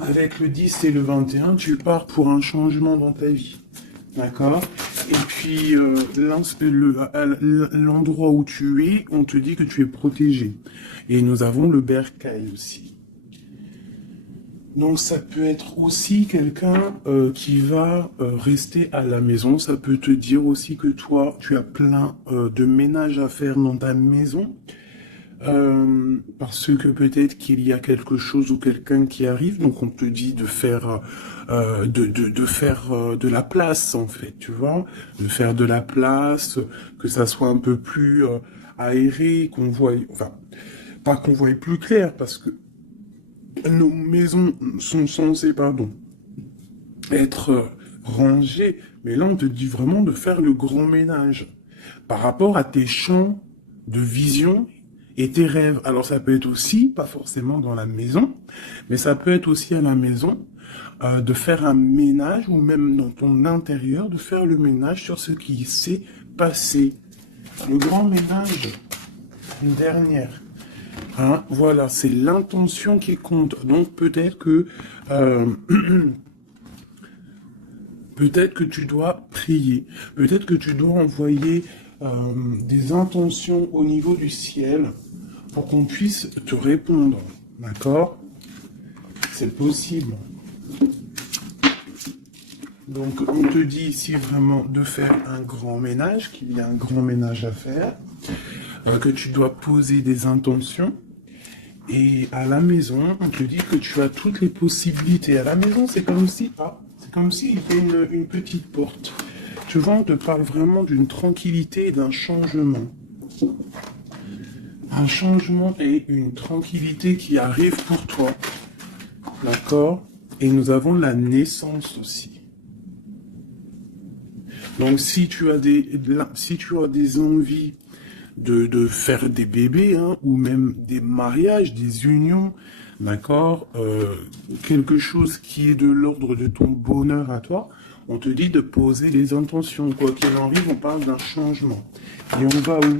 Avec le 10 et le 21, tu pars pour un changement dans ta vie. D'accord? Et puis, l'endroit où tu es, on te dit que tu es protégé. Et nous avons le bercail aussi. Donc, ça peut être aussi quelqu'un qui va rester à la maison. Ça peut te dire aussi que toi, tu as plein de ménage à faire dans ta maison. Parce que peut-être qu'il y a quelque chose ou quelqu'un qui arrive, donc on te dit de faire de faire de la place en fait, tu vois, de faire de la place, que ça soit un peu plus aéré, qu'on voit, enfin pas qu'on voit plus clair, parce que nos maisons sont censées, pardon, être rangées, mais là on te dit vraiment de faire le grand ménage par rapport à tes champs de vision et tes rêves. Alors ça peut être aussi, pas forcément dans la maison, mais ça peut être aussi à la maison, de faire un ménage, ou même dans ton intérieur, de faire le ménage sur ce qui s'est passé. Le grand ménage, une dernière. Hein, voilà, c'est l'intention qui compte. Donc peut-être que peut-être que tu dois prier, peut-être que tu dois envoyer des intentions au niveau du ciel pour qu'on puisse te répondre. D'accord? C'est possible. Donc on te dit ici vraiment de faire un grand ménage, qu'il y a un grand ménage à faire, que tu dois poser des intentions. Et à la maison, on te dit que tu as toutes les possibilités. À la maison, c'est comme si, c'est comme s'il y avait une petite porte. Tu vois, on te parle vraiment d'une tranquillité et d'un changement. Un changement et une tranquillité qui arrive pour toi. D'accord? Et nous avons la naissance aussi. Donc si tu as des envies de faire des bébés, hein, ou même des mariages, des unions, d'accord, quelque chose qui est de l'ordre de ton bonheur à toi, on te dit de poser les intentions. Quoi qu'il en arrive, on parle d'un changement. Et on va où?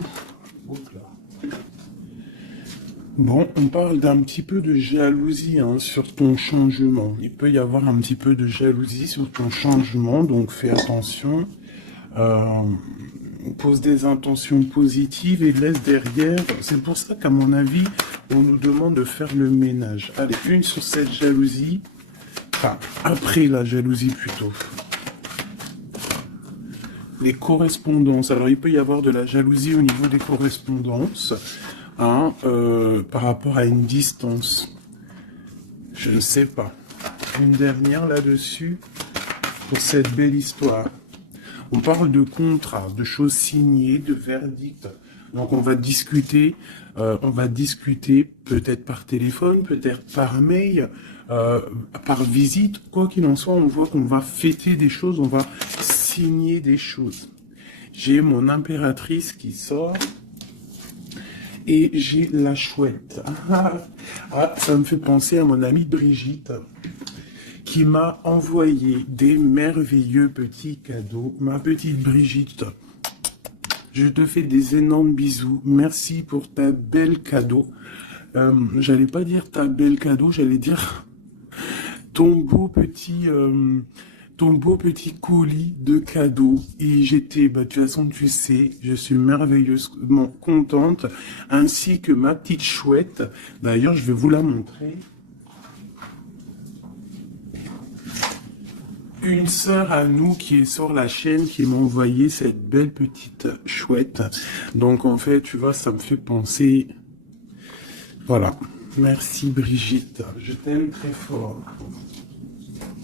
Hop là. Bon, on parle d'un petit peu de jalousie, hein, sur ton changement. Il peut y avoir un petit peu de jalousie sur ton changement, donc fais attention. Pose des intentions positives et laisse derrière. C'est pour ça qu'à mon avis, on nous demande de faire le ménage. Allez, une sur cette jalousie. Enfin, après la jalousie plutôt. Les correspondances. Alors, il peut y avoir de la jalousie au niveau des correspondances, hein, par rapport à une distance. Je ne sais pas. Une dernière là-dessus pour cette belle histoire. On parle de contrats, de choses signées, de verdicts. Donc on va discuter peut-être par téléphone, peut-être par mail, par visite. Quoi qu'il en soit, on voit qu'on va fêter des choses, on va signer des choses. J'ai mon impératrice qui sort et j'ai la chouette. Ah, ça me fait penser à mon amie Brigitte, qui m'a envoyé des merveilleux petits cadeaux. Ma petite Brigitte, je te fais des énormes bisous. Merci pour ta belle cadeau. J'allais pas dire ta belle cadeau, j'allais dire ton beau petit colis de cadeaux. Et j'étais, de toute façon, tu sais, je suis merveilleusement contente, ainsi que ma petite chouette. D'ailleurs, je vais vous la montrer. Une sœur à nous qui est sur la chaîne qui m'a envoyé cette belle petite chouette. Donc en fait, tu vois, ça me fait penser. Voilà. Merci Brigitte. Je t'aime très fort.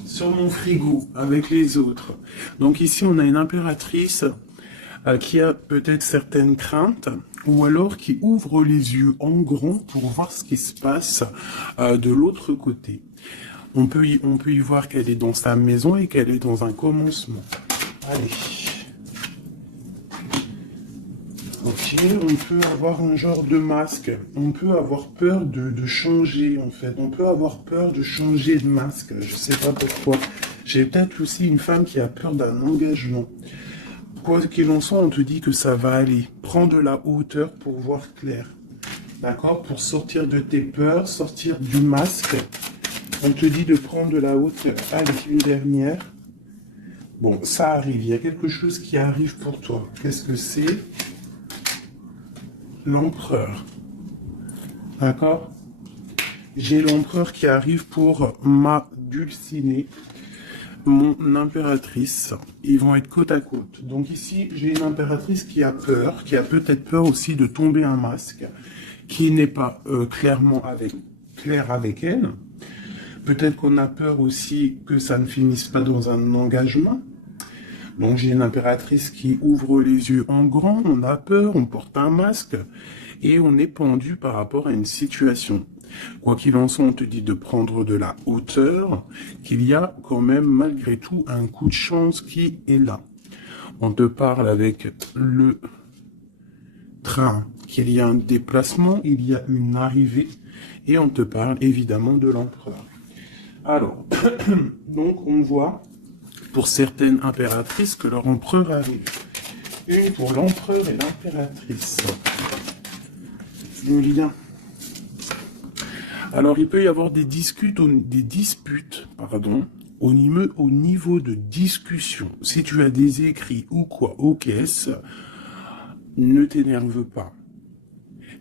Sur mon frigo, avec les autres. Donc ici, on a une impératrice qui a peut-être certaines craintes, ou alors qui ouvre les yeux en grand pour voir ce qui se passe de l'autre côté. On peut y voir qu'elle est dans sa maison et qu'elle est dans un commencement. Allez. Ok, on peut avoir un genre de masque. On peut avoir peur de changer, en fait. On peut avoir peur de changer de masque. Je sais pas pourquoi. J'ai peut-être aussi une femme qui a peur d'un engagement. Quoi qu'il en soit, on te dit que ça va aller. Prends de la hauteur pour voir clair. D'accord? Pour sortir de tes peurs, sortir du masque. On te dit de prendre de la hauteur. Allez, une dernière. Bon, ça arrive. Il y a quelque chose qui arrive pour toi. Qu'est-ce que c'est? L'empereur. D'accord? J'ai l'empereur qui arrive pour ma dulcinée, mon impératrice. Ils vont être côte à côte. Donc ici, j'ai une impératrice qui a peur, qui a peut-être peur aussi de tomber un masque, qui n'est pas clair avec elle. Peut-être qu'on a peur aussi que ça ne finisse pas dans un engagement. Donc j'ai une impératrice qui ouvre les yeux en grand, on a peur, on porte un masque et on est pendu par rapport à une situation. Quoi qu'il en soit, on te dit de prendre de la hauteur, qu'il y a quand même malgré tout un coup de chance qui est là. On te parle avec le train, qu'il y a un déplacement, il y a une arrivée et on te parle évidemment de l'empereur. Alors, donc on voit pour certaines impératrices que leur empereur arrive. Une pour l'empereur et l'impératrice. Le lien. Alors, il peut y avoir des disputes, au niveau de discussion. Si tu as des écrits ou quoi aux caisses, ne t'énerve pas.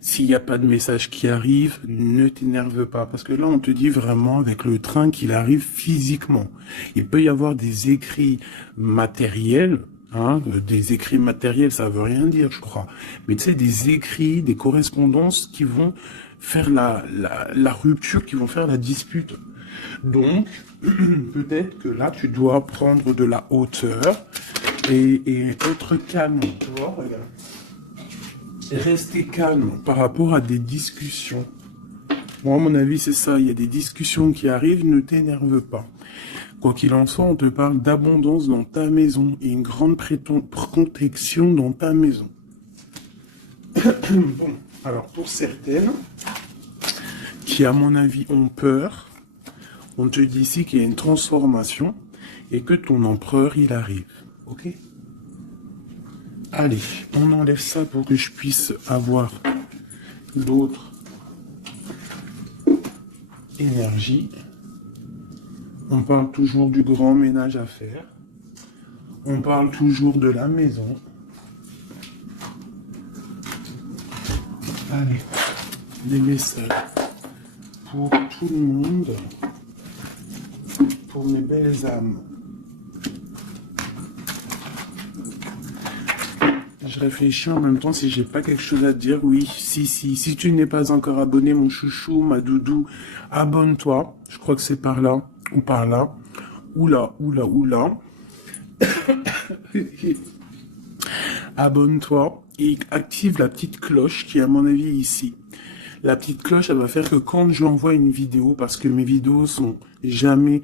S'il n'y a pas de message qui arrive, ne t'énerve pas. Parce que là, on te dit vraiment avec le train qu'il arrive physiquement. Il peut y avoir des écrits matériels. Des écrits matériels, ça veut rien dire, je crois. Mais tu sais, des écrits, des correspondances qui vont faire la rupture, qui vont faire la dispute. Donc, peut-être que là, tu dois prendre de la hauteur et être calme. Tu vois, regarde. Rester calme par rapport à des discussions. Moi, à mon avis, c'est ça. Il y a des discussions qui arrivent, ne t'énerve pas. Quoi qu'il en soit, on te parle d'abondance dans ta maison et une grande protection dans ta maison. Bon, alors pour certaines qui, à mon avis, ont peur, on te dit ici qu'il y a une transformation et que ton empereur, il arrive. Ok ? Allez, on enlève ça pour que je puisse avoir d'autres énergies. On parle toujours du grand ménage à faire. On parle toujours de la maison. Allez, des messages pour tout le monde, pour mes belles âmes. Je réfléchis en même temps si j'ai pas quelque chose à te dire. Oui, si tu n'es pas encore abonné, mon chouchou, ma doudou, abonne-toi. Je crois que c'est par là ou par là. Oula. Abonne-toi et active la petite cloche qui est à mon avis ici. La petite cloche, elle va faire que quand j'envoie une vidéo, parce que mes vidéos sont jamais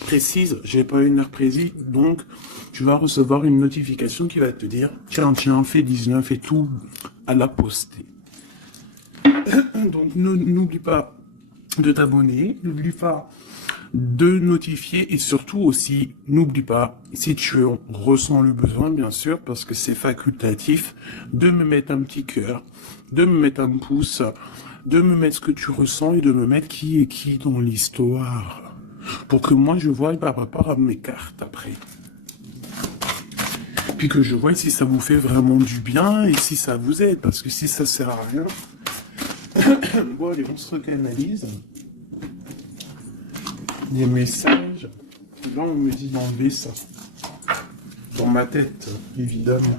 précises, j'ai pas une heure précise, donc tu vas recevoir une notification qui va te dire tiens, fais 19 et tout à la poster. Donc n'oublie pas de t'abonner, n'oublie pas de notifier et surtout aussi, n'oublie pas, si tu en ressens le besoin, bien sûr, parce que c'est facultatif, de me mettre un petit cœur, de me mettre un pouce, de me mettre ce que tu ressens et de me mettre qui est qui dans l'histoire. Pour que moi, je voie par rapport à mes cartes après. Puis que je vois si ça vous fait vraiment du bien et si ça vous aide, parce que si ça sert à rien... Bon, allez, on se recanalise. Des messages. Là, on me dit d'enlever ça. Dans ma tête, évidemment.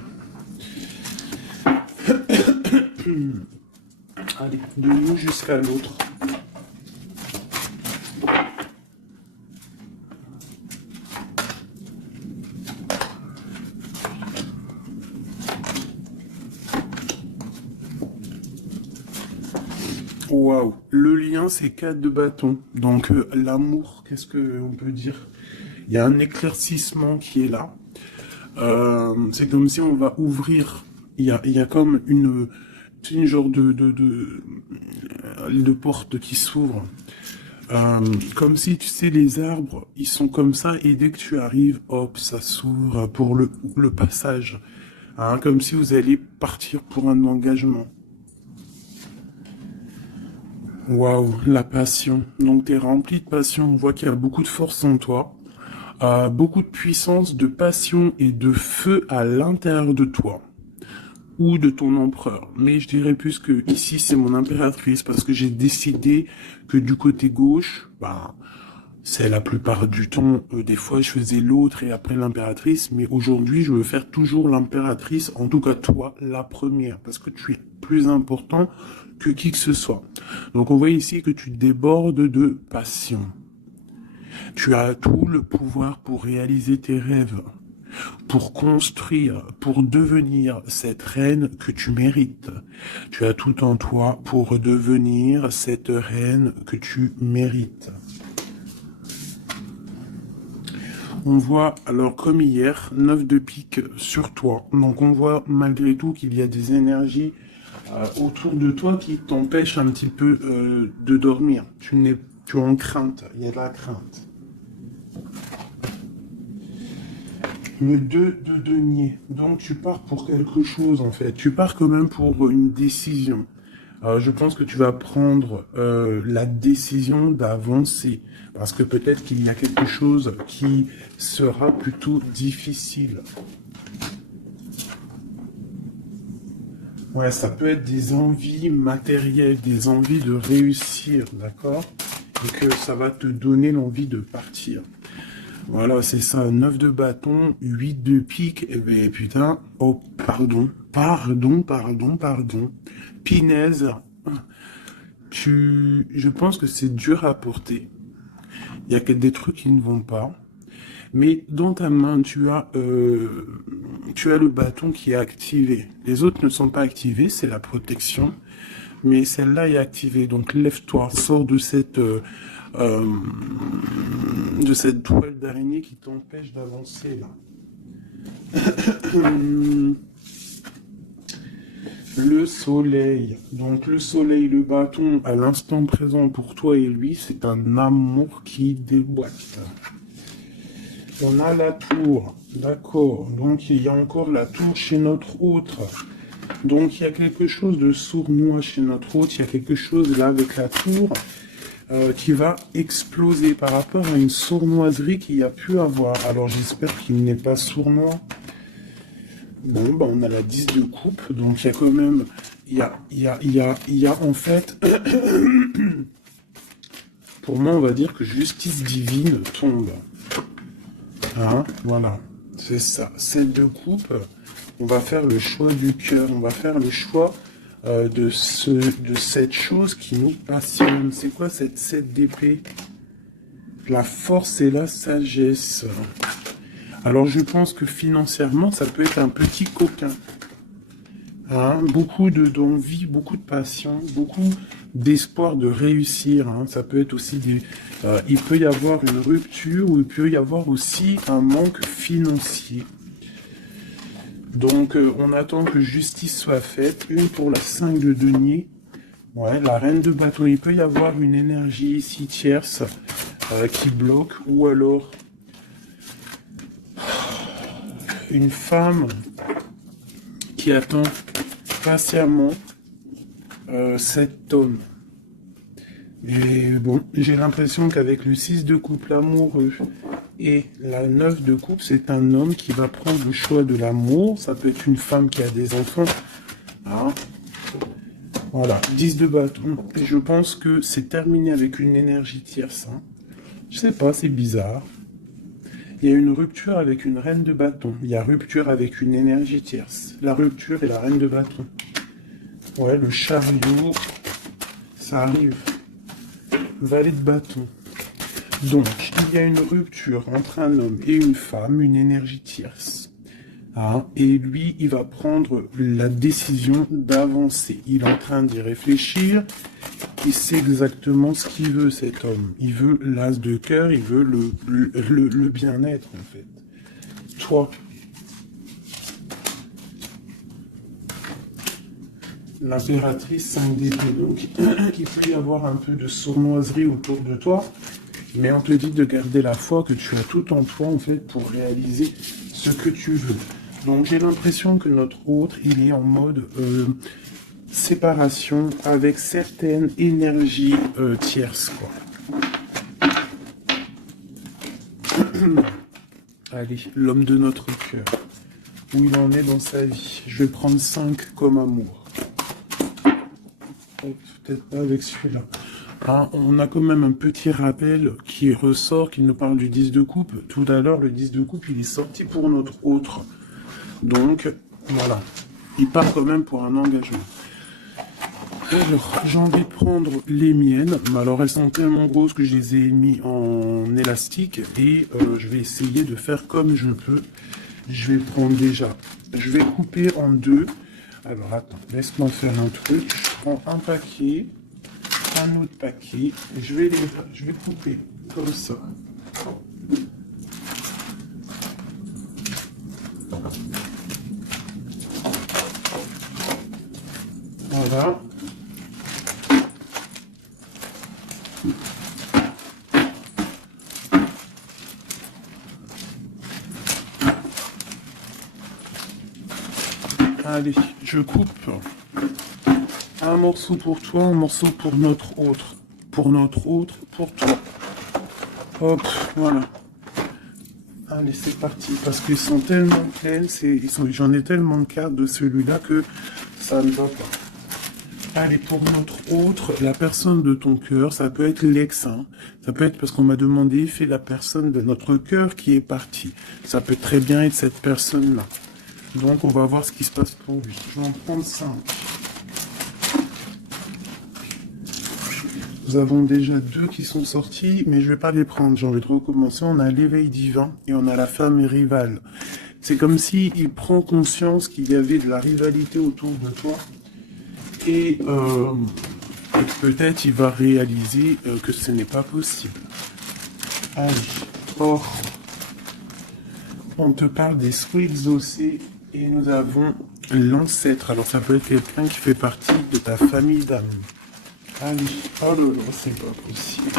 Allez, de nous jusqu'à l'autre. Waouh, le lien c'est 4 de bâton. Donc l'amour, qu'est-ce que on peut dire? Il y a un éclaircissement qui est là. C'est comme si on va ouvrir. Il y a comme une genre de porte qui s'ouvre. Comme si tu sais les arbres, ils sont comme ça et dès que tu arrives, hop, ça s'ouvre pour le passage. Comme si vous alliez partir pour un engagement. Waouh, la passion. Donc, tu es rempli de passion. On voit qu'il y a beaucoup de force en toi, beaucoup de puissance, de passion et de feu à l'intérieur de toi ou de ton empereur. Mais je dirais plus que ici, c'est mon impératrice parce que j'ai décidé que du côté gauche, bah, c'est la plupart du temps, des fois je faisais l'autre et après l'impératrice, mais aujourd'hui je veux faire toujours l'impératrice, en tout cas toi, la première, parce que tu es plus important que qui que ce soit. Donc on voit ici que tu débordes de passion. Tu as tout le pouvoir pour réaliser tes rêves, pour construire, pour devenir cette reine que tu mérites. Tu as tout en toi pour devenir cette reine que tu mérites. On voit, alors comme hier, 9 de pique sur toi. Donc on voit malgré tout qu'il y a des énergies autour de toi qui t'empêchent un petit peu de dormir. Tu es en crainte, il y a de la crainte. Le 2 de denier. Donc tu pars pour quelque chose en fait. Tu pars quand même pour une décision. Je pense que tu vas prendre la décision d'avancer. Parce que peut-être qu'il y a quelque chose qui sera plutôt difficile. Ouais, ça peut être des envies matérielles, des envies de réussir, d'accord? Et que ça va te donner l'envie de partir. Voilà, c'est ça, 9 de bâton, 8 de pique, et ben putain, oh, pardon, Pinaise, je pense que c'est dur à porter. Il y a que des trucs qui ne vont pas. Mais dans ta main, tu as le bâton qui est activé. Les autres ne sont pas activés, c'est la protection. Mais celle-là est activée. Donc lève-toi, sors de cette toile d'araignée qui t'empêche d'avancer là. Le soleil. Donc le soleil, le bâton, à l'instant présent pour toi et lui, c'est un amour qui déboîte. On a la tour, d'accord. Donc il y a encore la tour chez notre autre. Donc il y a quelque chose de sournois chez notre autre. Il y a quelque chose là avec la tour qui va exploser par rapport à une sournoiserie qu'il y a pu avoir. Alors j'espère qu'il n'est pas sournois. Bon, bah on a la 10 de coupe, donc il y a quand même, il y a en fait, pour moi on va dire que justice divine tombe. Hein, voilà, c'est ça, 7 de coupe, on va faire le choix du cœur, on va faire le choix de cette chose qui nous passionne. C'est quoi cette 7 d'épée? La force et la sagesse. Alors je pense que financièrement, ça peut être un petit coquin. Hein, beaucoup d'envie, beaucoup de passion, beaucoup d'espoir de réussir. Hein. Ça peut être aussi il peut y avoir une rupture ou il peut y avoir aussi un manque financier. Donc on attend que justice soit faite. Une pour la 5 de denier. Ouais, la reine de bâton. Il peut y avoir une énergie ici tierce qui bloque ou alors une femme qui attend patiemment cet homme. Et bon, j'ai l'impression qu'avec le 6 de coupe, l'amoureux, et la 9 de coupe, c'est un homme qui va prendre le choix de l'amour. Ça peut être une femme qui a des enfants. Hein, voilà, 10 de bâton. Et je pense que c'est terminé avec une énergie tierce. Hein. Je sais pas, c'est bizarre. Il y a une rupture avec une reine de bâton. Il y a rupture avec une énergie tierce. La rupture et la reine de bâton. Ouais, le chariot, ça arrive. Valet de bâton. Donc, il y a une rupture entre un homme et une femme, une énergie tierce. Hein, et lui, il va prendre la décision d'avancer. Il est en train d'y réfléchir. Il sait exactement ce qu'il veut, cet homme. Il veut l'as de cœur, il veut le bien-être, en fait. Toi, l'impératrice 5 d'épée. Donc, il peut y avoir un peu de sournoiserie autour de toi, mais on te dit de garder la foi, que tu as tout en toi, en fait, pour réaliser ce que tu veux. Donc, j'ai l'impression que notre autre, il est en mode... séparation avec certaines énergies tierces, quoi. Allez, l'homme de notre cœur. Où il en est dans sa vie. Je vais prendre 5 comme amour. Peut-être pas avec celui-là. Ah, on a quand même un petit rappel qui ressort, qui nous parle du 10 de coupe. Tout à l'heure, le 10 de coupe, il est sorti pour notre autre. Donc, voilà. Il part quand même pour un engagement. Alors, j'en vais prendre les miennes. Mais alors, elles sont tellement grosses que je les ai mis en élastique. Et je vais essayer de faire comme je peux. Je vais prendre déjà. Je vais couper en deux. Alors, attends, laisse-moi faire un truc. Je prends un paquet, un autre paquet. Et je vais couper comme ça. Voilà. Allez, je coupe un morceau pour toi, un morceau pour notre autre. Pour notre autre, pour toi. Hop, voilà. Allez, c'est parti. Parce qu'ils sont tellement pleines, j'en ai tellement de cartes de celui-là que ça ne va pas. Allez, pour notre autre, la personne de ton cœur, ça peut être l'ex, hein. Ça peut être parce qu'on m'a demandé, fais la personne de notre cœur qui est partie. Ça peut très bien être cette personne-là. Donc, on va voir ce qui se passe pour lui. Je vais en prendre 5. Nous avons déjà 2 qui sont sortis, mais je vais pas les prendre. J'ai envie de recommencer. On a l'éveil divin et on a la femme rivale. C'est comme si il prend conscience qu'il y avait de la rivalité autour de toi. Et peut-être il va réaliser que ce n'est pas possible. Allez. Oh. On te parle des souhaits exaucés. Et nous avons l'ancêtre. Alors ça peut être quelqu'un qui fait partie de ta famille d'âme. Allez, oh là là, c'est pas possible.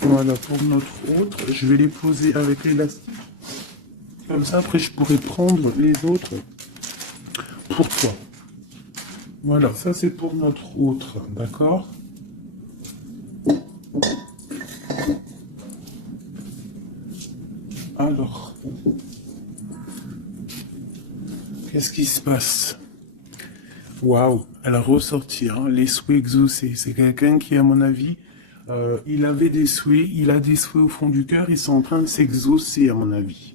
Voilà, pour notre autre, je vais les poser avec l'élastique. Comme ça, après, je pourrai prendre les autres pour toi. Voilà, ça c'est pour notre autre, d'accord? Alors, qu'est-ce qui se passe? Waouh, elle a ressorti, hein, les souhaits exaucés. C'est quelqu'un qui, à mon avis, il avait des souhaits, il a des souhaits au fond du cœur, ils sont en train de s'exaucer, à mon avis.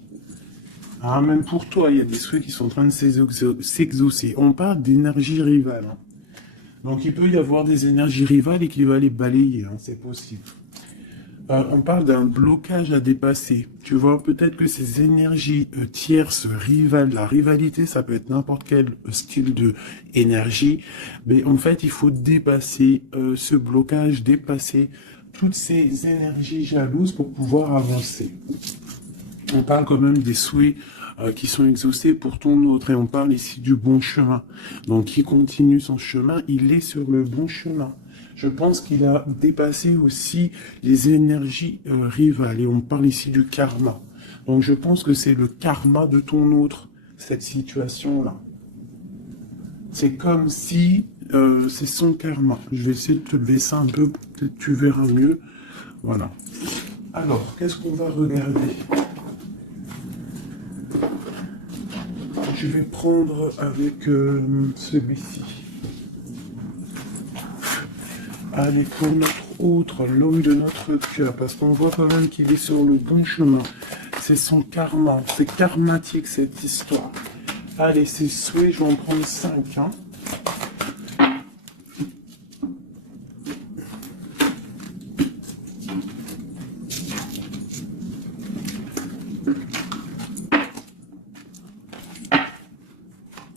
Ah, même pour toi, il y a des souhaits qui sont en train de s'exaucer. On parle d'énergie rivale, hein. Donc, il peut y avoir des énergies rivales et qu'il va les balayer, hein, c'est possible. On parle d'un blocage à dépasser. Tu vois, peut-être que ces énergies tierces, rivales, la rivalité, ça peut être n'importe quel style de énergie, mais en fait, il faut dépasser ce blocage, dépasser toutes ces énergies jalouses pour pouvoir avancer. On parle quand même des souhaits qui sont exaucés pour ton autre, et on parle ici du bon chemin. Donc, il continue son chemin, il est sur le bon chemin. Je pense qu'il a dépassé aussi les énergies rivales. Et on parle ici du karma. Donc je pense que c'est le karma de ton autre, cette situation-là. C'est comme si c'est son karma. Je vais essayer de te baisser un peu, peut-être tu verras mieux. Voilà. Alors, qu'est-ce qu'on va regarder? Je vais prendre avec celui-ci. Allez, pour notre autre, l'homme de notre cœur, parce qu'on voit quand même qu'il est sur le bon chemin. C'est son karma, c'est karmatique cette histoire. Allez, c'est souhait, je vais en prendre 5. Hein.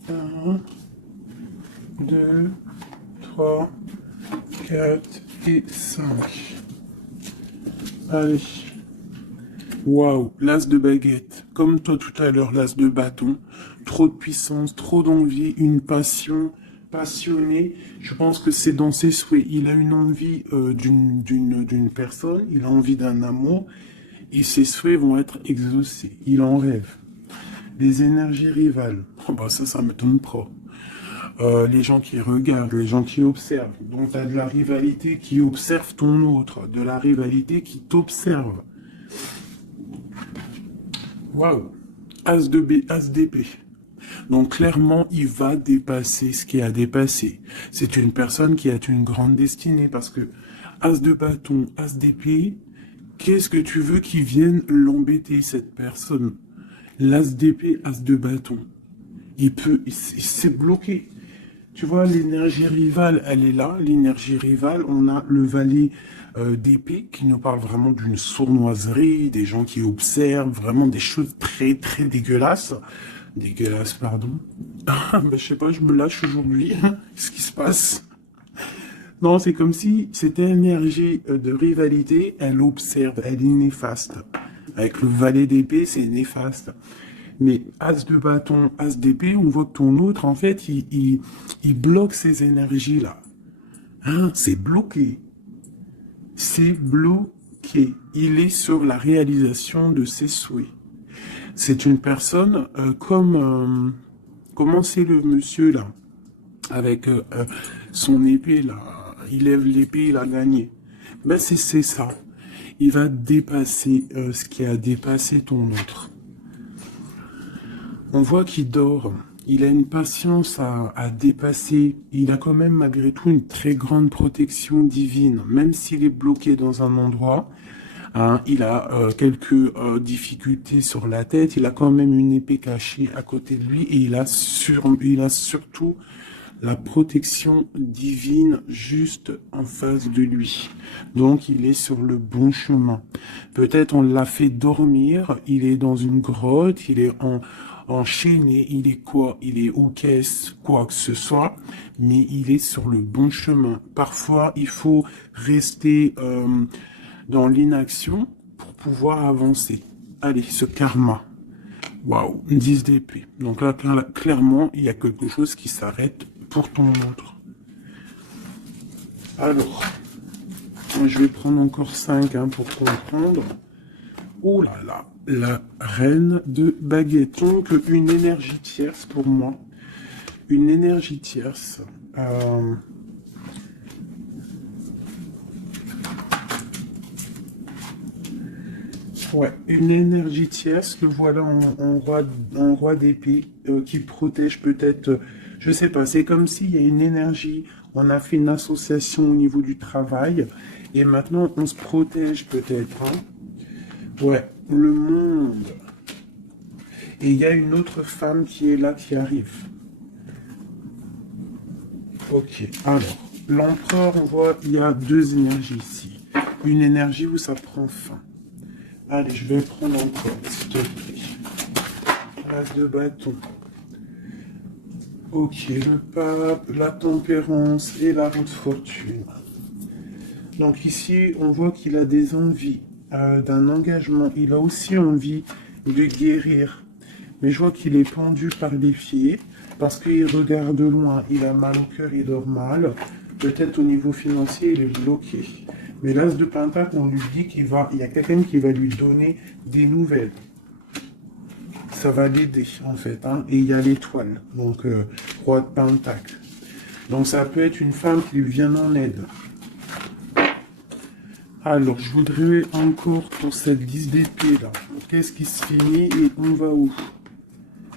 Un, 2, 3, 4 et 5. Allez. Waouh, l'as de baguette. Comme toi tout à l'heure, l'as de bâton. Trop de puissance, trop d'envie, une passion passionné. Je pense que c'est dans ses souhaits. Il a une envie d'une personne, il a envie d'un amour, et ses souhaits vont être exaucés. Il en rêve. Les énergies rivales, oh bah ça m'étonne pas. Les gens qui regardent, les gens qui observent. Donc tu as de la rivalité qui observe ton autre, de la rivalité qui t'observe. Waouh. As de B, As d'épée. Donc clairement, il va dépasser ce qu'il a dépassé. C'est une personne qui a une grande destinée parce que As de bâton, As d'épée, qu'est-ce que tu veux qu'il vienne l'embêter, cette personne? L'As d'épée, As de bâton. Il s'est bloqué. Tu vois, l'énergie rivale, elle est là. L'énergie rivale, on a le valet d'épée qui nous parle vraiment d'une sournoiserie, des gens qui observent, vraiment des choses très, très dégueulasses. Dégueulasse, pardon. Je sais pas, je me lâche aujourd'hui. Qu'est-ce qui se passe? Non, c'est comme si cette énergie de rivalité, elle observe, elle est néfaste. Avec le valet d'épée, c'est néfaste. Mais As de bâton, As d'épée, on voit que ton autre, en fait, il bloque ces énergies-là. Hein, c'est bloqué. C'est bloqué. Il est sur la réalisation de ses souhaits. C'est une personne comment c'est le monsieur là, avec son épée là, il lève l'épée, il a gagné. Ben c'est ça. Il va dépasser ce qui a dépassé ton autre. On voit qu'il dort. Il a une patience à dépasser. Il a quand même malgré tout une très grande protection divine. Même s'il est bloqué dans un endroit, hein, il a quelques difficultés sur la tête. Il a quand même une épée cachée à côté de lui. Et il a surtout la protection divine juste en face de lui. Donc il est sur le bon chemin. Peut-être on l'a fait dormir. Il est dans une grotte. Il est enchaîné, il est quoi? Il est aux caisses, quoi que ce soit, mais il est sur le bon chemin. Parfois, il faut rester dans l'inaction pour pouvoir avancer. Allez, ce karma. Waouh, 10 d'épée. Donc là, clairement, il y a quelque chose qui s'arrête pour ton autre. Alors, je vais prendre encore 5 pour comprendre. Oh là là, la reine de baguette. Donc, une énergie tierce pour moi. Une énergie tierce. Ouais, une énergie tierce. Le voilà en roi d'épée qui protège peut-être. Je sais pas, c'est comme s'il y a une énergie. On a fait une association au niveau du travail. Et maintenant, on se protège peut-être. Hein. Ouais, le monde. Et il y a une autre femme qui est là, qui arrive. Ok, alors, l'empereur, on voit, il y a 2 énergies ici. Une énergie où ça prend fin. Allez, je vais prendre encore, s'il te plaît. L'as de bâton. Ok, le pape, la tempérance et la roue de fortune. Donc ici, on voit qu'il a des envies. D'un engagement. Il a aussi envie de guérir. Mais je vois qu'il est pendu par les pieds parce qu'il regarde loin. Il a mal au cœur, il dort mal. Peut-être au niveau financier, il est bloqué. Mais l'as de pentacle, on lui dit il y a quelqu'un qui va lui donner des nouvelles. Ça va l'aider, en fait. Hein. Et il y a l'étoile. Donc, roi de pentacle. Donc, ça peut être une femme qui lui vient en aide. Alors, je voudrais encore pour cette 10 d'épée là. Qu'est-ce qui se finit et on va où?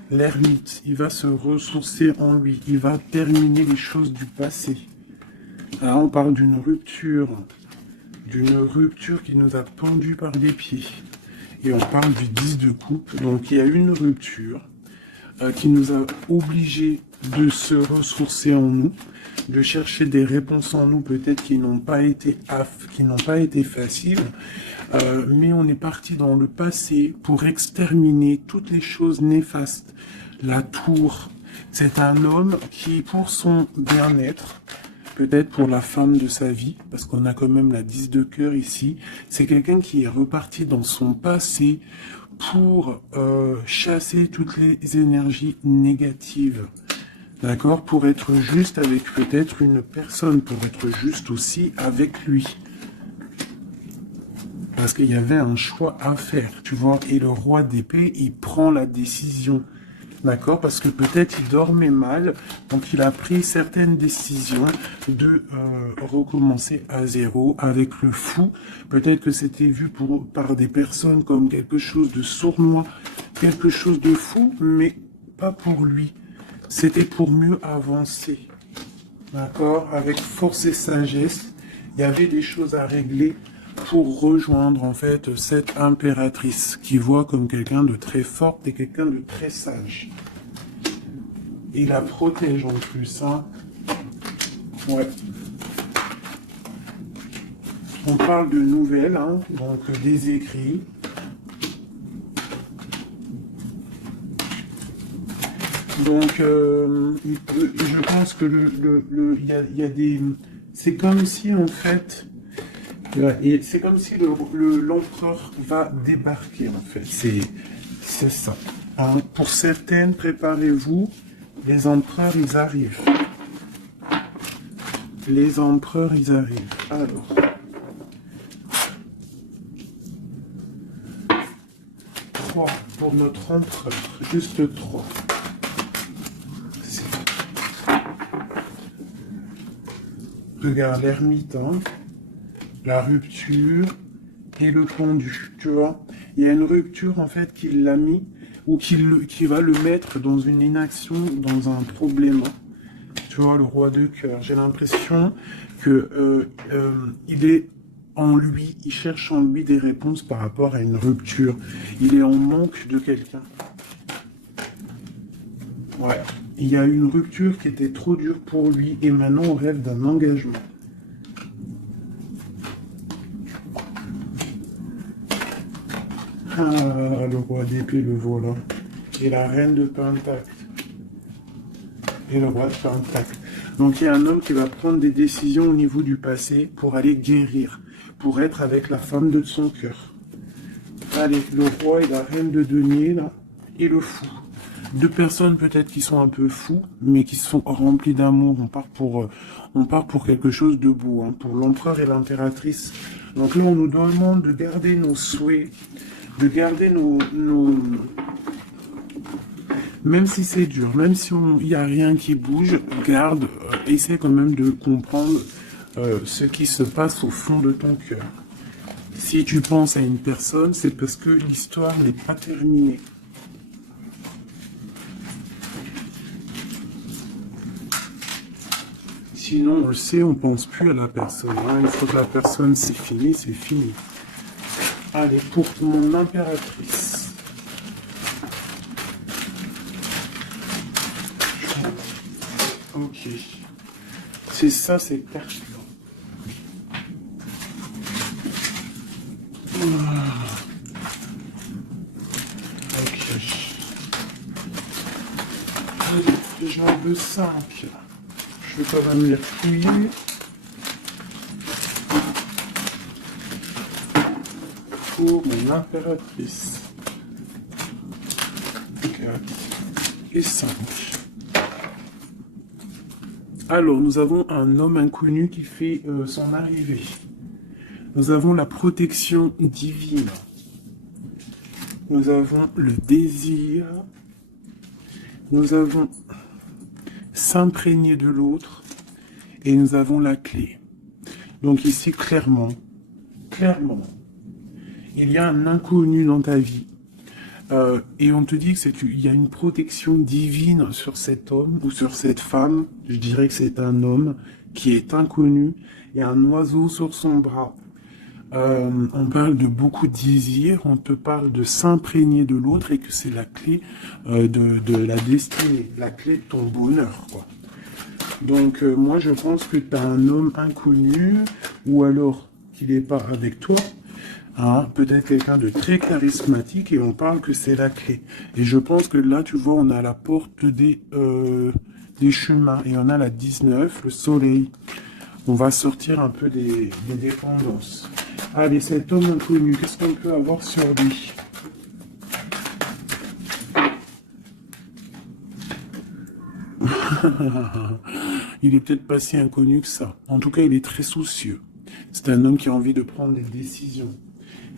L'ermite, il va se ressourcer en lui. Il va terminer les choses du passé. Là, on parle d'une rupture. D'une rupture qui nous a pendu par les pieds. Et on parle du 10 de coupe. Donc, il y a une rupture qui nous a obligés de se ressourcer en nous, de chercher des réponses en nous peut-être qui n'ont pas été faciles, mais on est parti dans le passé pour exterminer toutes les choses néfastes. La tour, c'est un homme qui, pour son bien-être, peut-être pour la femme de sa vie, parce qu'on a quand même la 10 de cœur ici, c'est quelqu'un qui est reparti dans son passé pour chasser toutes les énergies négatives. D'accord? Pour être juste avec peut-être une personne, pour être juste aussi avec lui. Parce qu'il y avait un choix à faire, tu vois. Et le roi d'épée, il prend la décision. D'accord? Parce que peut-être il dormait mal, donc il a pris certaines décisions de recommencer à zéro avec le fou. Peut-être que c'était vu par des personnes comme quelque chose de sournois, quelque chose de fou, mais pas pour lui. C'était pour mieux avancer. D'accord? Avec force et sagesse, il y avait des choses à régler pour rejoindre en fait cette impératrice qui voit comme quelqu'un de très fort et quelqu'un de très sage. Il la protège en plus, hein. Ouais. On parle de nouvelles, hein, donc des écrits. Donc, je pense que il y a des... C'est comme si, en fait, c'est comme si l'empereur va débarquer, en fait. C'est ça. Hein, pour certaines, préparez-vous, les empereurs, ils arrivent. Les empereurs, ils arrivent. Alors... 3 pour notre empereur. Juste 3. Regarde l'ermite, hein, la rupture et le pendu, tu vois. Il y a une rupture, en fait, qui l'a mis, ou qui va le mettre dans une inaction, dans un problème. Tu vois, le roi de cœur. J'ai l'impression que il est en lui, il cherche en lui des réponses par rapport à une rupture. Il est en manque de quelqu'un. Ouais. Il y a une rupture qui était trop dure pour lui et maintenant on rêve d'un engagement. Ah, le roi d'épée, le voilà. Et la reine de pentacle. Et le roi de pentacle. Donc il y a un homme qui va prendre des décisions au niveau du passé pour aller guérir, pour être avec la femme de son cœur. Allez, le roi et la reine de denier, là, et le fou. Deux personnes peut-être qui sont un peu fous, mais qui sont remplies d'amour. On part pour quelque chose de beau, hein, pour l'empereur et l'impératrice. Donc là, on nous demande de garder nos souhaits, de garder nos... Même si c'est dur, même si il n'y a rien qui bouge, garde, essaie quand même de comprendre ce qui se passe au fond de ton cœur. Si tu penses à une personne, c'est parce que l'histoire n'est pas terminée. Sinon, on le sait, on pense plus à la personne. Hein. Une fois que la personne, c'est fini, c'est fini. Allez, pour mon impératrice. Ok. C'est ça, c'est pertinent. Ok. Allez, j'en veux 5. Je vais quand même les fouiller. Pour mon impératrice. 4 et 5. Alors, nous avons un homme inconnu qui fait son arrivée. Nous avons la protection divine. Nous avons le désir. Nous avons s'imprégner de l'autre. Et nous avons la clé. Donc ici, clairement, il y a un inconnu dans ta vie. Et on te dit qu'il y a une protection divine sur cet homme ou sur cette femme. Je dirais que c'est un homme qui est inconnu. Il y a un oiseau sur son bras. On parle de beaucoup de désirs. On te parle de s'imprégner de l'autre et que c'est la clé de la destinée, la clé de ton bonheur, quoi. Donc moi je pense que tu as un homme inconnu ou alors qu'il n'est pas avec toi. Hein, peut-être quelqu'un de très charismatique et on parle que c'est la clé. Et je pense que là, tu vois, on a la porte des chemins et on a la 19, le soleil. On va sortir un peu des dépendances. Allez, cet homme inconnu, qu'est-ce qu'on peut avoir sur lui? Il est peut-être pas si inconnu que ça. En tout cas, il est très soucieux. C'est un homme qui a envie de prendre des décisions.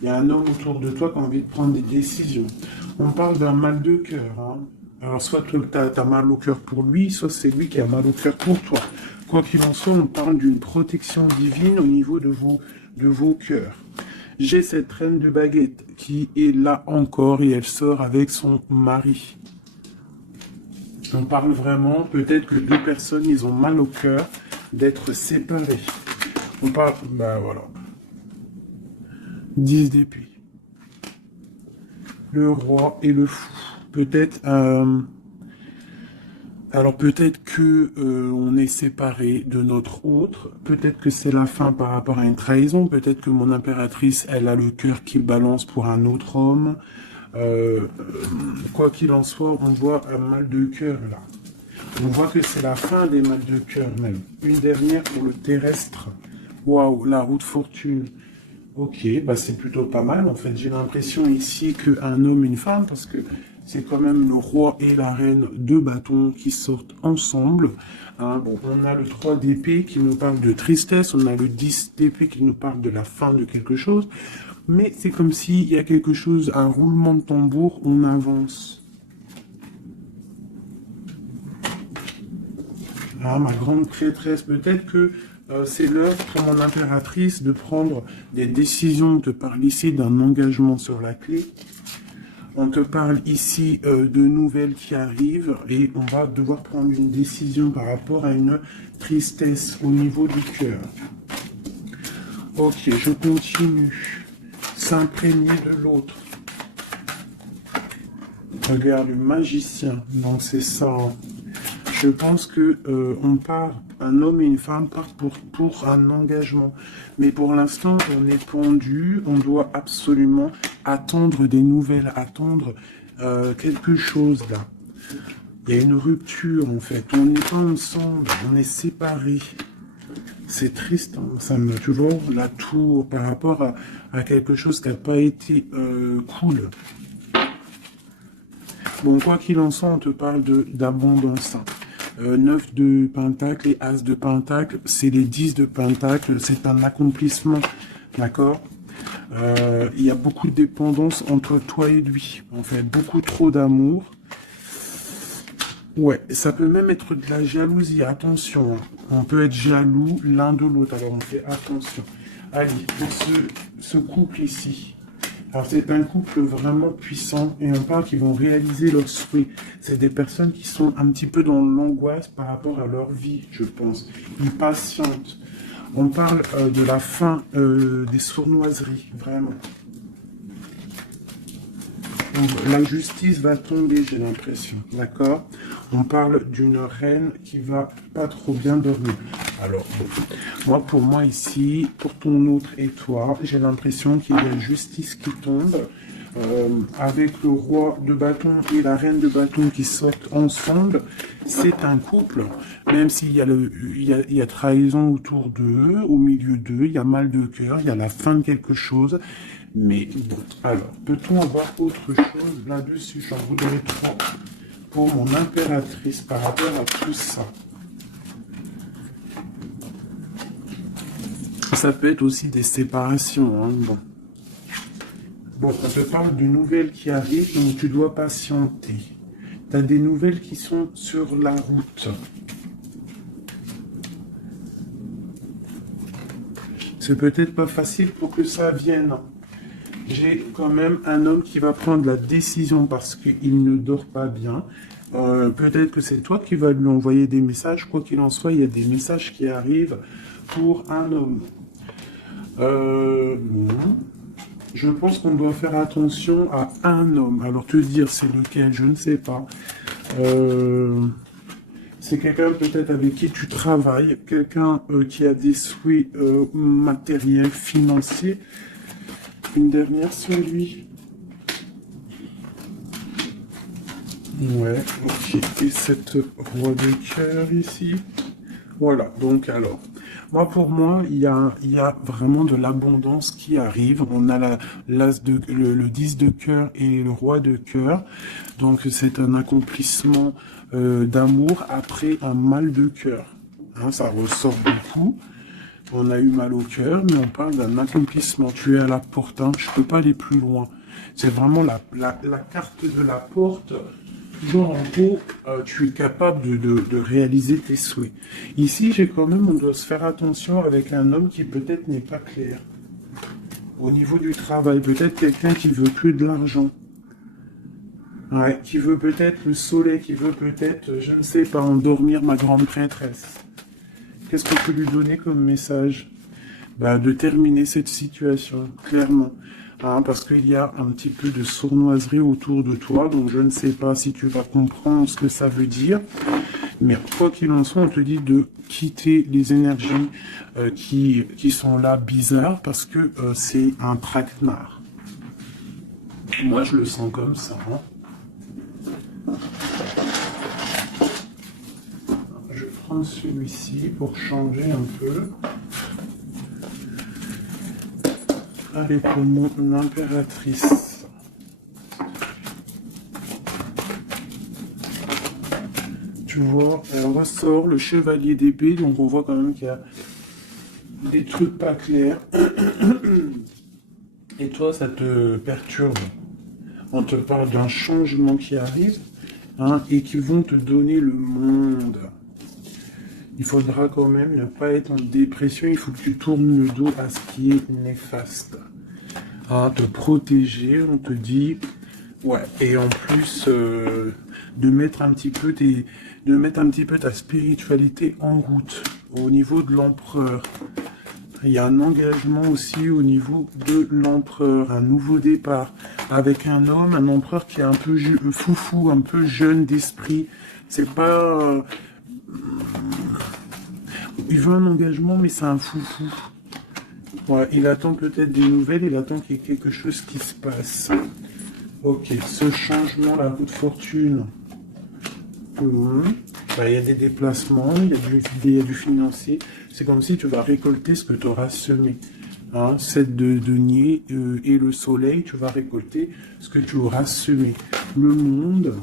Il y a un homme autour de toi qui a envie de prendre des décisions. On parle d'un mal de cœur. Hein. Alors, soit tu as mal au cœur pour lui, soit c'est lui qui a mal au cœur pour toi. Quoi qu'il en soit, on parle d'une protection divine au niveau de vos cœurs. J'ai cette reine de baguette qui est là encore et elle sort avec son mari. On parle vraiment, peut-être que deux personnes, ils ont mal au cœur d'être séparés. On parle, ben voilà. 10 d'épée. Le roi et le fou. Peut-être, alors peut-être que on est séparés de notre autre. Peut-être que c'est la fin par rapport à une trahison. Peut-être que mon impératrice, elle a le cœur qui balance pour un autre homme. Quoi qu'il en soit, on voit un mal de cœur là. On voit que c'est la fin des mal de cœur même. Une dernière pour le terrestre. Waouh, la roue de fortune. Ok, bah c'est plutôt pas mal. En fait, j'ai l'impression ici qu'un homme et une femme, parce que c'est quand même le roi et la reine de bâtons qui sortent ensemble. Hein, bon, on a le 3 d'épée qui nous parle de tristesse, on a le 10 d'épée qui nous parle de la fin de quelque chose. Mais c'est comme s'il y a quelque chose, un roulement de tambour, on avance. Ah, ma grande prêtresse, peut-être que c'est l'heure pour mon impératrice de prendre des décisions. On te parle ici d'un engagement sur la clé. On te parle ici de nouvelles qui arrivent et on va devoir prendre une décision par rapport à une tristesse au niveau du cœur. Ok, je continue. S'imprégner de l'autre. Regarde, le magicien. Donc c'est ça. Hein. Je pense que on part, un homme et une femme partent pour un engagement. Mais pour l'instant, on est pendu, on doit absolument attendre des nouvelles, attendre quelque chose là. Il y a une rupture en fait, on n'est pas ensemble, on est séparés. C'est triste, hein. Ça me toujours la tour par rapport à quelque chose qui n'a pas été cool. Bon, quoi qu'il en soit, on te parle d'abondance. 9 de pentacle et as de pentacle, c'est les 10 de pentacle, c'est un accomplissement, d'accord. Il y a beaucoup de dépendance entre toi et lui, en fait, beaucoup trop d'amour. Ouais, ça peut même être de la jalousie, attention, hein. On peut être jaloux l'un de l'autre, alors on fait attention. Allez, pour ce couple ici, alors c'est un couple vraiment puissant et on parle qu'ils vont réaliser leurs souhaits. C'est des personnes qui sont un petit peu dans l'angoisse par rapport à leur vie, je pense. Ils patientent. On parle de la fin des sournoiseries, vraiment. La justice va tomber, j'ai l'impression, d'accord. On parle d'une reine qui va pas trop bien dormir. Alors, bon, pour moi ici, pour ton autre et toi, j'ai l'impression qu'il y a justice qui tombe. Avec le roi de bâton et la reine de bâton qui sortent ensemble, c'est un couple. Même s'il y a il y a trahison autour d'eux, au milieu d'eux, il y a mal de cœur, il y a la fin de quelque chose. Mais bon, alors, peut-on avoir autre chose là-dessus? J'en voudrais trois pour mon impératrice par rapport à tout ça. Ça peut être aussi des séparations, hein, bon. Bon, on te parle de nouvelles qui arrivent, donc tu dois patienter. Tu as des nouvelles qui sont sur la route. C'est peut-être pas facile pour que ça vienne. J'ai quand même un homme qui va prendre la décision parce qu'il ne dort pas bien. Peut-être que c'est toi qui vas lui envoyer des messages. Quoi qu'il en soit, il y a des messages qui arrivent pour un homme. Bon. Je pense qu'on doit faire attention à un homme. Alors te dire c'est lequel, je ne sais pas. C'est quelqu'un peut-être avec qui tu travailles, quelqu'un qui a des souhaits matériels, financiers. Une dernière sur lui. Ouais, ok. Et cette roi de cœur ici. Voilà, donc alors, Moi, pour moi, il y a vraiment de l'abondance qui arrive. On a le 10 de cœur et le roi de cœur. Donc, c'est un accomplissement d'amour après un mal de cœur. Hein, ça ressort beaucoup. On a eu mal au cœur, mais on parle d'un accomplissement. Tu es à la porte, hein, je peux pas aller plus loin. C'est vraiment la carte de la porte. Genre, en gros, tu es capable de réaliser tes souhaits. Ici, j'ai quand même, on doit se faire attention avec un homme qui peut-être n'est pas clair. Au niveau du travail, peut-être quelqu'un qui veut que de l'argent. Ouais, qui veut peut-être le soleil, qui veut peut-être, je ne sais pas, endormir ma grande prêtresse. Qu'est-ce qu'on peut lui donner comme message? Bah, de terminer cette situation, clairement. Hein, parce qu'il y a un petit peu de sournoiserie autour de toi, donc je ne sais pas si tu vas comprendre ce que ça veut dire. Mais quoi qu'il en soit, on te dit de quitter les énergies qui sont là bizarres, parce que c'est un traquenard. Moi, je le sens comme ça. Hein. Je prends celui-ci pour changer un peu. Allez, pour mon impératrice. Tu vois, elle ressort le chevalier d'épée, donc on voit quand même qu'il y a des trucs pas clairs. Et toi, ça te perturbe. On te parle d'un changement qui arrive, hein, et qui vont te donner le monde. Il faudra quand même ne pas être en dépression, il faut que tu tournes le dos à ce qui est néfaste. Hein, te protéger, on te dit, ouais, et en plus de mettre un petit peu ta spiritualité en route au niveau de l'empereur. Il y a un engagement aussi au niveau de l'empereur, un nouveau départ avec un homme, un empereur qui est un peu foufou, un peu jeune d'esprit. C'est pas il veut un engagement, mais c'est un foufou. Ouais, il attend peut-être des nouvelles, il attend qu'il y ait quelque chose qui se passe. Ok, ce changement, la roue de fortune. Bah, il y a des déplacements, il y a du financier. C'est comme si tu vas récolter ce que tu auras semé. Hein, 7 de denier et le soleil, tu vas récolter ce que tu auras semé. Le monde,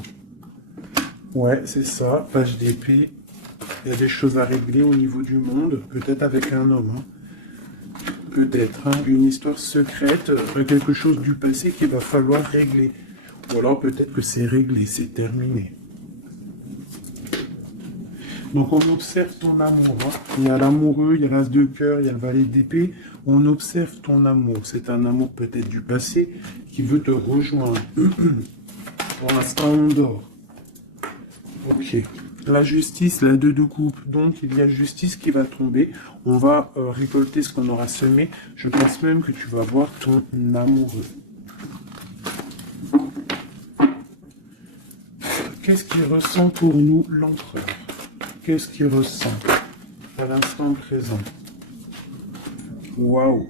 ouais, c'est ça, page d'épée. Il y a des choses à régler au niveau du monde, peut-être avec un homme. Hein. Peut-être, hein, une histoire secrète, quelque chose du passé qu'il va falloir régler. Ou alors peut-être que c'est réglé, c'est terminé. Donc on observe ton amour. Hein. Il y a l'amoureux, il y a l'as de cœur, il y a le valet d'épée. On observe ton amour. C'est un amour peut-être du passé qui veut te rejoindre. Pour l'instant, on dort. Ok. La justice, la 2 de coupe. Donc il y a justice qui va tomber. On va récolter ce qu'on aura semé. Je pense même que tu vas voir ton amoureux. Qu'est-ce qu'il ressent pour nous, l'empereur? Qu'est-ce qu'il ressent à l'instant présent? Waouh!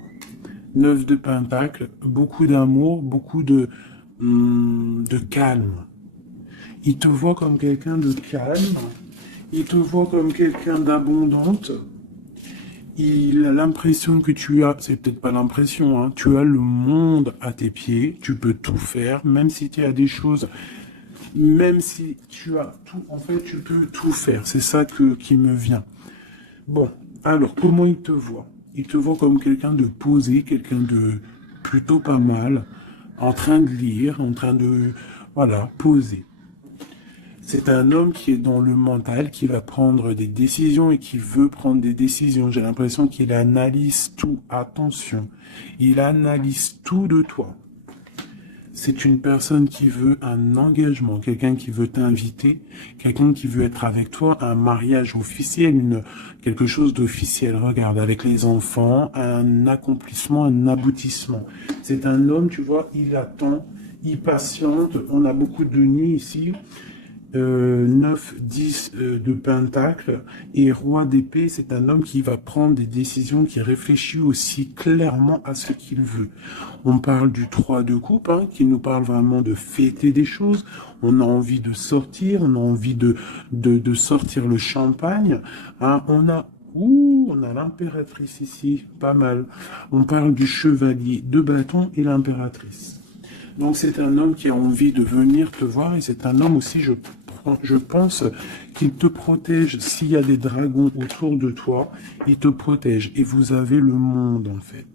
9 de pentacles, beaucoup d'amour, beaucoup de calme. Il te voit comme quelqu'un de calme, il te voit comme quelqu'un d'abondante. Il a l'impression que tu as, c'est peut-être pas l'impression, hein, tu as le monde à tes pieds, tu peux tout faire, même si tu as des choses. Même si tu as tout, en fait, tu peux tout faire. C'est ça qui me vient. Bon, alors, comment il te voit? Il te voit comme quelqu'un de posé, quelqu'un de plutôt pas mal, en train de lire, en train de, voilà, poser. C'est un homme qui est dans le mental, qui va prendre des décisions et qui veut prendre des décisions. J'ai l'impression qu'il analyse tout. Attention, il analyse tout de toi. C'est une personne qui veut un engagement, quelqu'un qui veut t'inviter, quelqu'un qui veut être avec toi, un mariage officiel, quelque chose d'officiel. Regarde, avec les enfants, un accomplissement, un aboutissement. C'est un homme, tu vois, il attend, il patiente. On a beaucoup de nids ici. 9, 10 de pentacle et roi d'épée, c'est un homme qui va prendre des décisions, qui réfléchit aussi clairement à ce qu'il veut. On parle du 3 de coupe, hein, qui nous parle vraiment de fêter des choses. On a envie de sortir, on a envie de sortir le champagne. Hein, on a Ouh, on a l'impératrice ici, pas mal. On parle du chevalier de bâton et l'impératrice. Donc c'est un homme qui a envie de venir te voir et c'est un homme aussi, je pense, qu'il te protège. S'il y a des dragons autour de toi, il te protège. Et vous avez le monde en fait.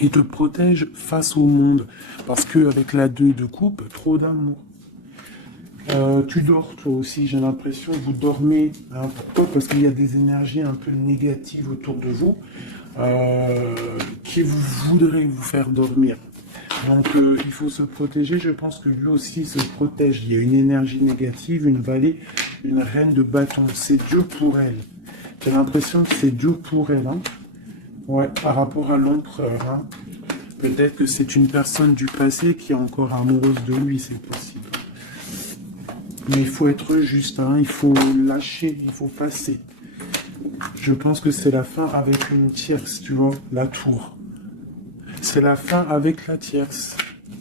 Il te protège face au monde. Parce qu'avec la 2 de coupe, trop d'amour. Tu dors toi aussi, j'ai l'impression, vous dormez. Hein, pourquoi? Parce qu'il y a des énergies un peu négatives autour de vous qui voudraient vous faire dormir. Donc il faut se protéger, je pense que lui aussi se protège. Il y a une énergie négative, une vallée, une reine de bâton. C'est dur pour elle. J'ai l'impression que c'est dur pour elle. Hein. Ouais, par rapport à l'empereur. Hein. Peut-être que c'est une personne du passé qui est encore amoureuse de lui, c'est possible. Mais il faut être juste, hein, il faut lâcher, il faut passer. Je pense que c'est la fin avec une tierce, tu vois, la tour. C'est la fin avec la tierce.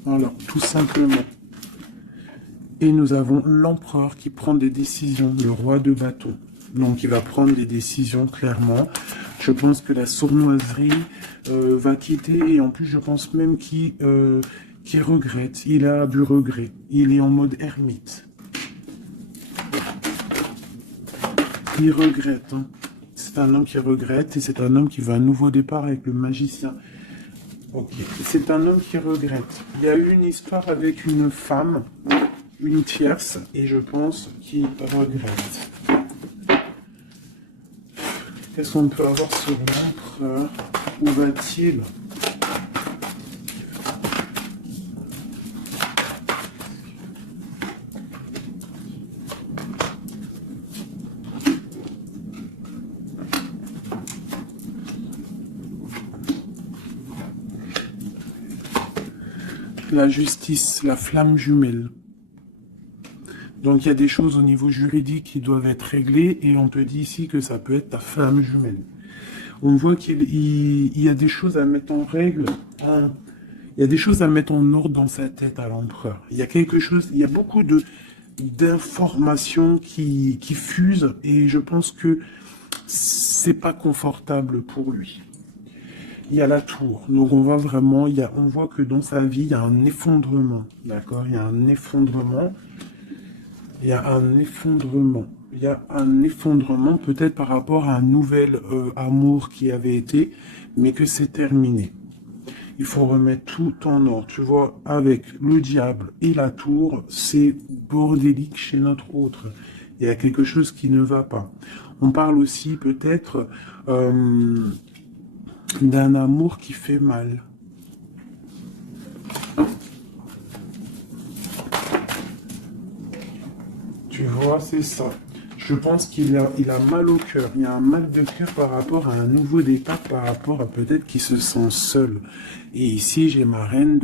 Voilà, tout simplement. Et nous avons l'empereur qui prend des décisions, le roi de bâton. Donc il va prendre des décisions clairement. Je pense que la sournoiserie va quitter et en plus je pense même qu'il regrette. Il a du regret. Il est en mode ermite. Il regrette. Hein. C'est un homme qui regrette et c'est un homme qui veut un nouveau départ avec le magicien. Ok. C'est un homme qui regrette. Il y a eu une histoire avec une femme, une tierce, et je pense qu'il regrette. Qu'est-ce qu'on peut avoir sur l'empereur? Où va-t-il? La justice, la flamme jumelle. Donc il y a des choses au niveau juridique qui doivent être réglées et on te dit ici que ça peut être ta flamme jumelle. On voit qu'il y a des choses à mettre en règle. Hein. Il y a des choses à mettre en ordre dans sa tête à l'empereur. Il y a quelque chose, il y a beaucoup d'informations qui fusent et je pense que c'est pas confortable pour lui. Il y a la tour, donc on voit vraiment, on voit que dans sa vie, il y a un effondrement, d'accord? Il y a un effondrement, il y a un effondrement, il y a un effondrement peut-être par rapport à un nouvel amour qui avait été, mais que c'est terminé. Il faut remettre tout en ordre, tu vois, avec le diable et la tour, c'est bordélique chez notre autre. Il y a quelque chose qui ne va pas. On parle aussi peut-être d'un amour qui fait mal. Tu vois, c'est ça. Je pense qu'il a mal au cœur. Il y a un mal de cœur par rapport à un nouveau départ, par rapport à peut-être qu'il se sent seul. Et ici, j'ai ma reine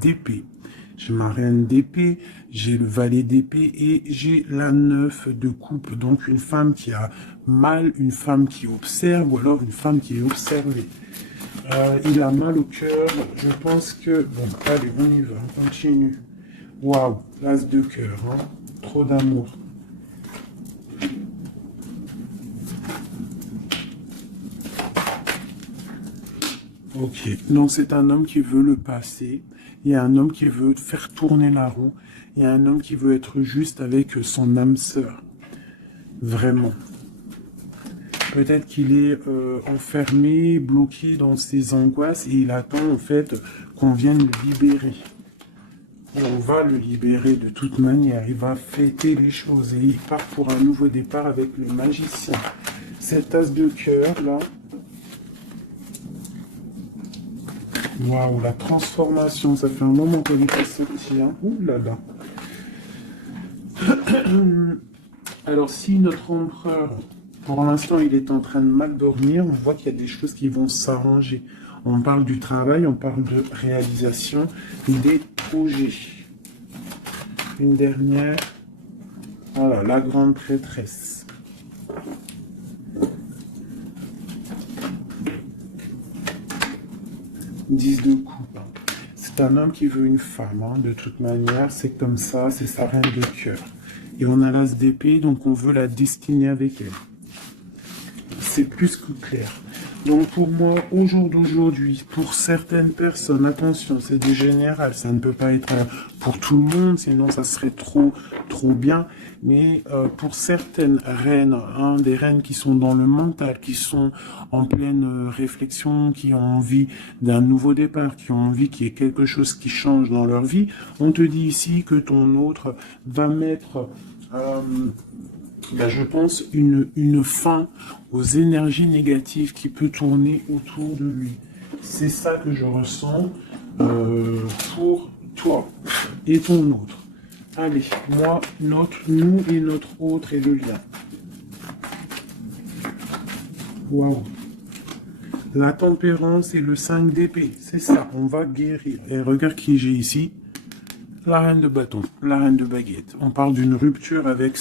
d'épée. J'ai ma reine d'épée, j'ai le valet d'épée et j'ai la 9 de coupe. Donc une femme qui a mal, une femme qui observe ou alors une femme qui est observée. Il a mal au cœur. Je pense que... Bon, allez, on y va, on continue. Waouh, l'as de cœur, hein. Trop d'amour. Ok, donc c'est un homme qui veut le passé. Il y a un homme qui veut faire tourner la roue. Il y a un homme qui veut être juste avec son âme sœur. Vraiment. Peut-être qu'il est enfermé, bloqué dans ses angoisses et il attend en fait qu'on vienne le libérer. Et on va le libérer de toute manière. Il va fêter les choses et il part pour un nouveau départ avec le magicien. Cette as de cœur là. Waouh, la transformation, ça fait un moment qu'elle est sortie. Hein. Ouh là là. Alors si notre empereur, pour l'instant, il est en train de mal dormir, on voit qu'il y a des choses qui vont s'arranger. On parle du travail, on parle de réalisation, des projets. Une dernière. Voilà, la grande prêtresse. Dix de coupe. C'est un homme qui veut une femme, hein, de toute manière, c'est comme ça, c'est sa reine de cœur. Et on a l'as d'épée, donc on veut la destiner avec elle. c'est plus que clair. Donc pour moi, au jour d'aujourd'hui, pour certaines personnes, attention, c'est du général, ça ne peut pas être pour tout le monde, sinon ça serait trop bien. Mais pour certaines reines, hein, des reines qui sont dans le mental, qui sont en pleine réflexion, qui ont envie d'un nouveau départ, qui ont envie qu'il y ait quelque chose qui change dans leur vie, on te dit ici que ton autre va mettre... je pense, une fin aux énergies négatives qui peut tourner autour de lui. C'est ça que je ressens pour toi et ton autre. Allez, moi, nous et notre autre et le lien. Waouh. La tempérance et le 5 d'épée, c'est ça, on va guérir. Et regarde qui j'ai ici. La reine de bâton, la reine de baguette. On parle d'une rupture avec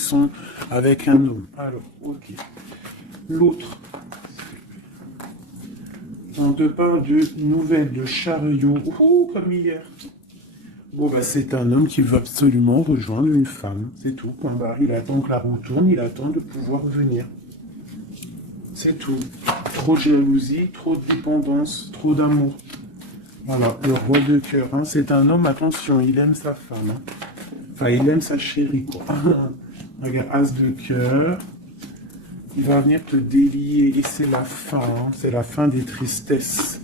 un homme. Alors, ok. L'autre. On te parle de nouvelles de chariot. Oh, comme hier. Bon, c'est un homme qui veut absolument rejoindre une femme. C'est tout. Point barre. Il attend que la roue tourne, il attend de pouvoir venir. C'est tout. Trop de jalousie, trop de dépendance, trop d'amour. Voilà, le roi de cœur, hein, c'est un homme, attention, il aime sa femme. Hein. Enfin, il aime sa chérie, quoi. Regarde, as de cœur. Il va venir te délier, et c'est la fin, hein, c'est la fin des tristesses.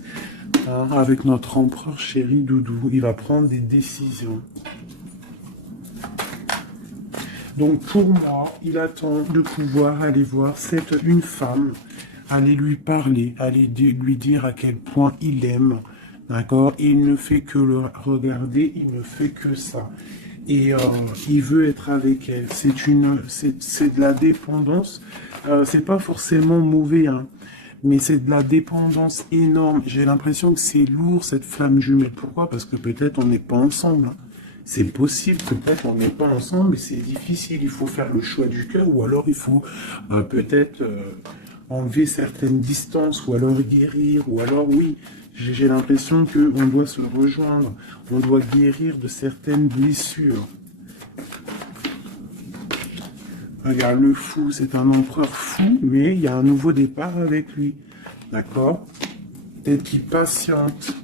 Hein, avec notre empereur chéri Doudou, il va prendre des décisions. Donc, pour moi, il attend de pouvoir aller voir une femme, aller lui parler, aller lui dire à quel point il aime. D'accord? Il ne fait que le regarder, il ne fait que ça. Et il veut être avec elle. C'est de la dépendance. C'est pas forcément mauvais, hein, mais c'est de la dépendance énorme. J'ai l'impression que c'est lourd, cette flamme jumelle. Pourquoi? Parce que peut-être on n'est pas ensemble. Hein. C'est possible, peut-être on n'est pas ensemble, mais c'est difficile. Il faut faire le choix du cœur, ou alors il faut peut-être enlever certaines distances, ou alors guérir, ou alors oui. J'ai l'impression qu'on doit se rejoindre, on doit guérir de certaines blessures. Regarde, le fou, c'est un empereur fou, mais il y a un nouveau départ avec lui. D'accord? Peut-être qu'il patiente,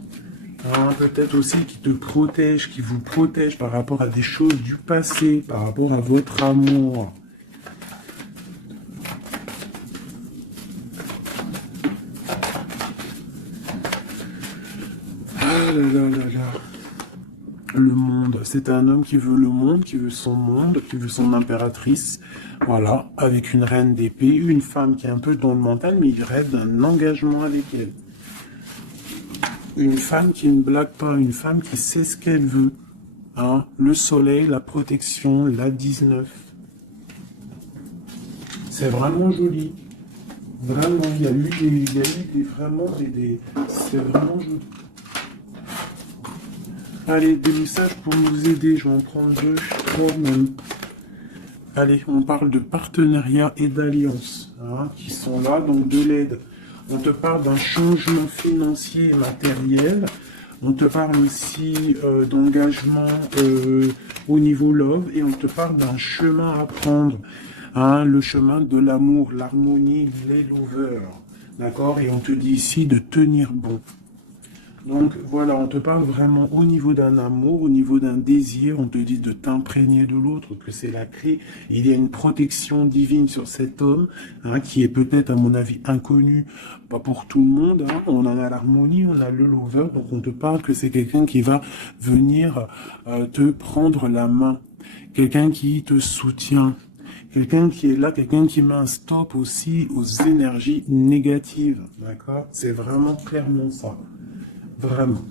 hein, peut-être aussi qu'il te protège, qu'il vous protège par rapport à des choses du passé, par rapport à votre amour. Le monde, c'est un homme qui veut le monde, qui veut son impératrice, voilà, avec une reine d'épée, une femme qui est un peu dans le mental, mais il rêve d'un engagement avec elle. Une femme qui ne blague pas, une femme qui sait ce qu'elle veut, hein, le soleil, la protection, la 19. C'est vraiment joli. Vraiment, il y a eu c'est vraiment joli. Allez, des messages pour nous aider, je vais en prendre 2, 3 même. Allez, on parle de partenariat et d'alliance, hein, qui sont là, donc de l'aide. On te parle d'un changement financier et matériel. On te parle aussi d'engagement au niveau love, et on te parle d'un chemin à prendre, hein, le chemin de l'amour, l'harmonie, les lovers. D'accord? Et on te dit ici de tenir bon. Donc voilà, on te parle vraiment au niveau d'un amour, au niveau d'un désir, on te dit de t'imprégner de l'autre, que c'est la clé. Il y a une protection divine sur cet homme, hein, qui est peut-être à mon avis inconnu, pas pour tout le monde. Hein. On en a l'harmonie, on a le lover, donc on te parle que c'est quelqu'un qui va venir te prendre la main, quelqu'un qui te soutient. Quelqu'un qui est là, quelqu'un qui met un stop aussi aux énergies négatives, d'accord? C'est vraiment clairement ça. Vraiment.